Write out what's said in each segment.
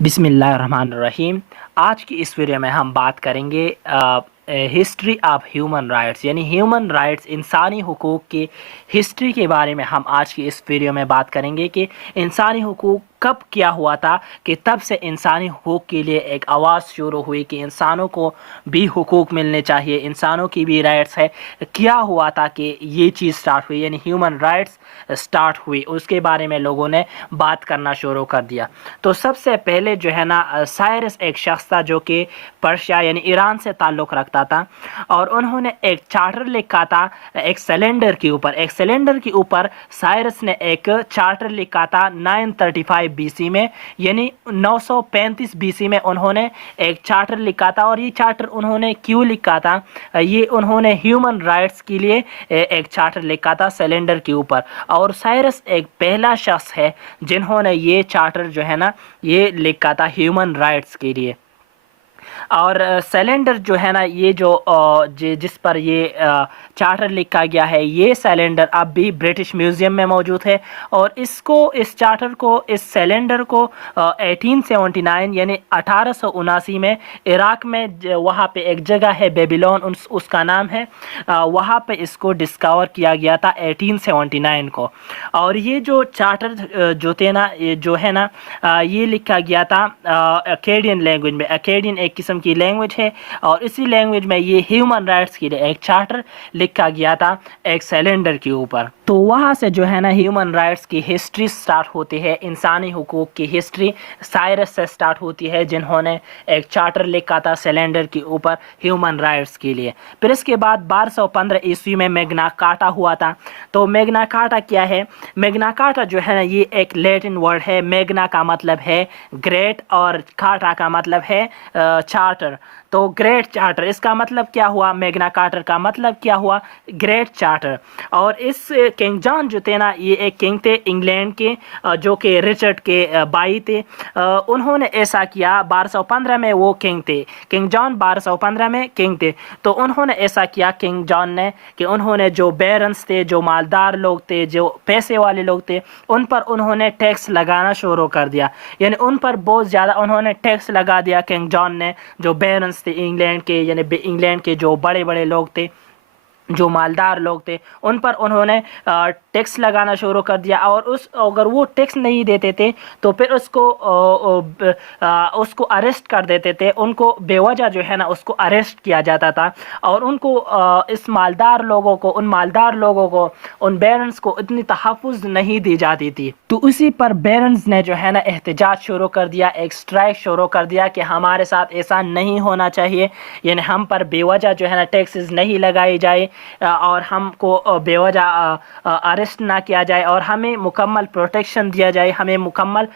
बिस्मिल्लाहिर्रहमानिर्रहीम। आज की इस वीडियो में हम बात करेंगे हिस्ट्री ऑफ ह्यूमन राइट्स, यानी ह्यूमन राइट्स इंसानी हुकूक की हिस्ट्री के बारे में हम आज की इस वीडियो में बात करेंगे कि इंसानी हुकूक कब क्या हुआ था कि तब से इंसानी हुकूक के लिए एक आवाज़ शुरू हुई कि इंसानों को भी हुकूक मिलने चाहिए, इंसानों की भी राइट्स है। क्या हुआ था कि ये चीज़ स्टार्ट हुई, यानी ह्यूमन राइट्स स्टार्ट हुई, उसके बारे में लोगों ने बात करना शुरू कर दिया। तो सबसे पहले जो है ना, साइरस एक शख्स था जो कि पर्शिया यानी ईरान से ताल्लुक़ रखता था, और उन्होंने एक चार्टर लिखा था एक सिलेंडर के ऊपर। एक सिलेंडर के ऊपर साइरस ने एक चार्टर लिखा था 935 बीसी में, यानी 935 बीसी में उन्होंने एक चार्टर लिखा था। और ये चार्टर उन्होंने क्यों लिखा था? ये उन्होंने ह्यूमन राइट्स के लिए एक चार्टर लिखा था सिलेंडर के ऊपर। और साइरस एक पहला शख्स है जिन्होंने ये चार्टर जो है ना ये लिखा था ह्यूमन राइट्स के लिए। और सिलेंडर जो है ना, ये जो जिस पर ये चार्टर लिखा गया है, ये सिलेंडर अब भी ब्रिटिश म्यूज़ियम में मौजूद है। और इस चार्टर को, इस सिलेंडर को 1879 यानी 1879 में इराक में वहाँ पे एक जगह है बेबीलोन, उसका नाम है, वहाँ पे इसको डिस्कवर किया गया था 1879 को। और ये जो चार्टर जो थे ना, ये जो है ना, ये लिखा गया था अकेडियन लैंग्वेज में। अकेडियन एक किस्म की लैंग्वेज है, और इसी लैंग्वेज में ये ह्यूमन राइट्स के लिए एक चार्टर लिखा गया था एक सिलेंडर के ऊपर। तो वहाँ से जो है ना ह्यूमन राइट्स की हिस्ट्री स्टार्ट होती है, इंसानी हुकूक की हिस्ट्री साइरस से स्टार्ट होती है, जिन्होंने एक चार्टर लिखा था सिलेंडर के ऊपर ह्यूमन राइट्स के लिए। फिर इसके बाद 1215 ईस्वी में मैग्ना कार्टा हुआ था। तो मैग्ना कार्टा क्या है? मैग्ना कार्टा जो है ना, ये एक लैटिन वर्ड है। मैग्ना का मतलब है ग्रेट और कार्टा का मतलब है चार्टर। तो ग्रेट चार्टर, इसका मतलब क्या हुआ? मैग्ना कार्टर का मतलब क्या हुआ? Great charter. और इस किंग जॉन जो थे ना, ये एक किंग थे इंग्लैंड के, जो कि रिचर्ड के भाई थे। उन्होंने ऐसा किया 1215 में, वो किंग थे, किंग जॉन 1215 में किंग थे। तो उन्होंने ऐसा किया किंग जॉन ने कि उन्होंने जो बैरन्स थे, जो मालदार लोग थे, जो पैसे वाले लोग थे, उन पर उन्होंने टैक्स लगाना शुरू कर दिया। यानी उन पर बहुत ज़्यादा उन्होंने टैक्स लगा दिया किंग जॉन ने। जो बैरन्स थे इंग्लैंड के, यानी इंग्लैंड के जो बड़े बड़े लोग थे, जो मालदार लोग थे, उन पर उन्होंने टैक्स लगाना शुरू कर दिया। और अगर वो टैक्स नहीं देते थे तो फिर उसको अरेस्ट कर देते थे। उनको बेवजह जो है ना उसको अरेस्ट किया जाता था, और उनको उन मालदार लोगों को, उन बैरन्स को इतनी तहफ़्फ़ुज़ नहीं दी जाती थी। तो उसी पर बैरन्स ने जो है ना एहतजाज शुरू कर दिया, एक स्ट्राइक शुरू कर दिया कि हमारे साथ ऐसा नहीं होना चाहिए, यानी हम पर बेवजह जो है ना टैक्सेस नहीं लगाए जाए, और हमको बेवजह अरेस्ट ना किया जाए, और हमें मुकम्मल प्रोटेक्शन दिया जाए, हमें मुकम्मल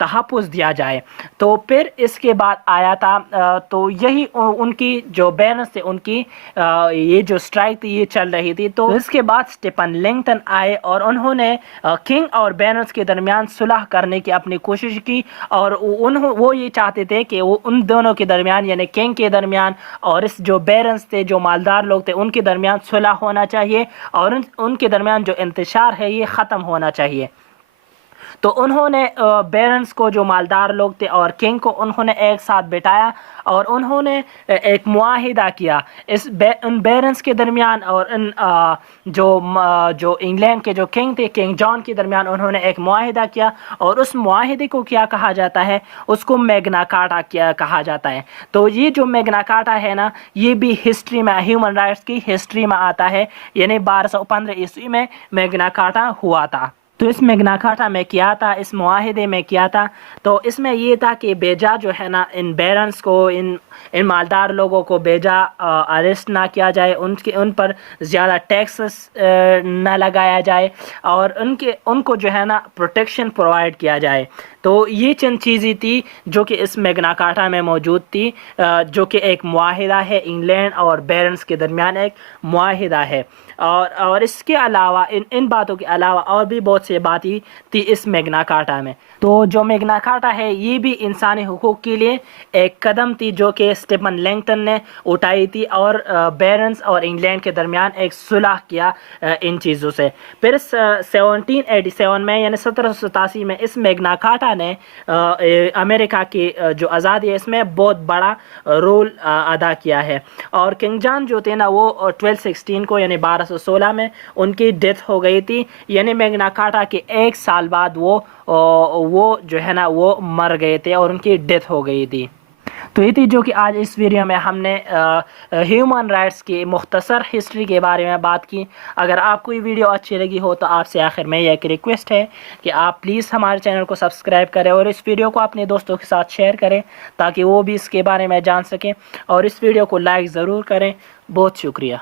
तहफ़्फ़ुज़ दिया जाए। तो फिर इसके बाद आया था, तो यही उनकी जो बैरन्स थे, उनकी ये जो स्ट्राइक थी ये चल रही थी। तो इसके बाद स्टीफन लिंकन आए, और उन्होंने किंग और बैरन्स के दरमियान सुलह करने की अपनी कोशिश की। और वो ये चाहते थे कि वो उन दोनों के दरमियान, यानी किंग के दरमियान और इस जो बैरन्स थे, जो मालदार लोग थे, उनके दरमियान सुलह होना चाहिए, और उनके दरमियान जो इंतशार है ये ख़त्म होना चाहिए। तो उन्होंने बैरन्स को, जो मालदार लोग थे, और किंग को उन्होंने एक साथ बिठाया, और उन्होंने एक मुआहिदा किया उन बैरन्स के दरमियान और जो इंग्लैंड के जो किंग थे, किंग जॉन के दरमियान उन्होंने एक मुआहिदा किया। और उस मुआहिदे को क्या कहा जाता है? उसको मैग्ना कार्टा कहा जाता है। तो ये जो मैग्ना कार्टा है ना, ये भी हिस्ट्री में, ह्यूमन राइट्स की हिस्ट्री में आता है, यानी 1215 ईस्वी में मैग्ना कार्टा हुआ था। तो इस मैग्ना कार्टा में क्या था, इस मुआहिदे में क्या था? तो इसमें ये था कि बेजा जो है ना इन बैरन्स को, इन मालदार लोगों को बेजा अरेस्ट ना किया जाए, उन पर ज़्यादा टैक्सेस ना लगाया जाए, और उनको जो है ना प्रोटेक्शन प्रोवाइड किया जाए। तो ये चंद चीज़ें थी जो कि इस मैग्ना कार्टा में मौजूद थी, जो कि एक मुआहिदा है, इंग्लैंड और बैरन्स के दरमियान एक मुआहिदा है। اور اس کے علاوہ ان باتوں کے علاوہ اور بھی بہت سی باتیں تھی اس میگنا کارٹا میں. تو جو میگنا کارٹا ہے یہ بھی انسانی حقوق کے لیے ایک قدم تھی جو کہ اسٹیفن لینگٹن نے اٹھائی تھی، اور بیرنز اور انگلینڈ کے درمیان ایک صلح کیا ان چیزوں سے. پھر 1787 میں یعنی 1787 میں اس میگنا کارٹا نے امریکہ کی جو آزادی ہے اس میں بہت بڑا رول ادا کیا ہے. اور کنگ جان جو تھے نا وہ 1216 کو یعنی 1216 میں ان کی ڈیتھ ہو گئی تھی، یعنی میگنا کارٹا کے 1 سال بعد وہ جو ہے نا وہ مر گئے تھے اور ان کی ڈیتھ ہو گئی تھی. تو یہ تھی جو کہ آج اس ویڈیو میں ہم نے ہیومن رائٹس کی مختصر ہسٹری کے بارے میں بات کی. اگر آپ کو یہ ویڈیو اچھی لگی ہو تو آپ سے آخر میں یہ ایک ریکویسٹ ہے کہ آپ پلیز ہمارے چینل کو سبسکرائب کریں اور اس ویڈیو کو اپنے دوستوں کے ساتھ شیئر کریں تاکہ وہ بھی اس کے بارے میں جان سکیں، اور اس ویڈیو کو لائک ضرور کریں. بہت شکریہ.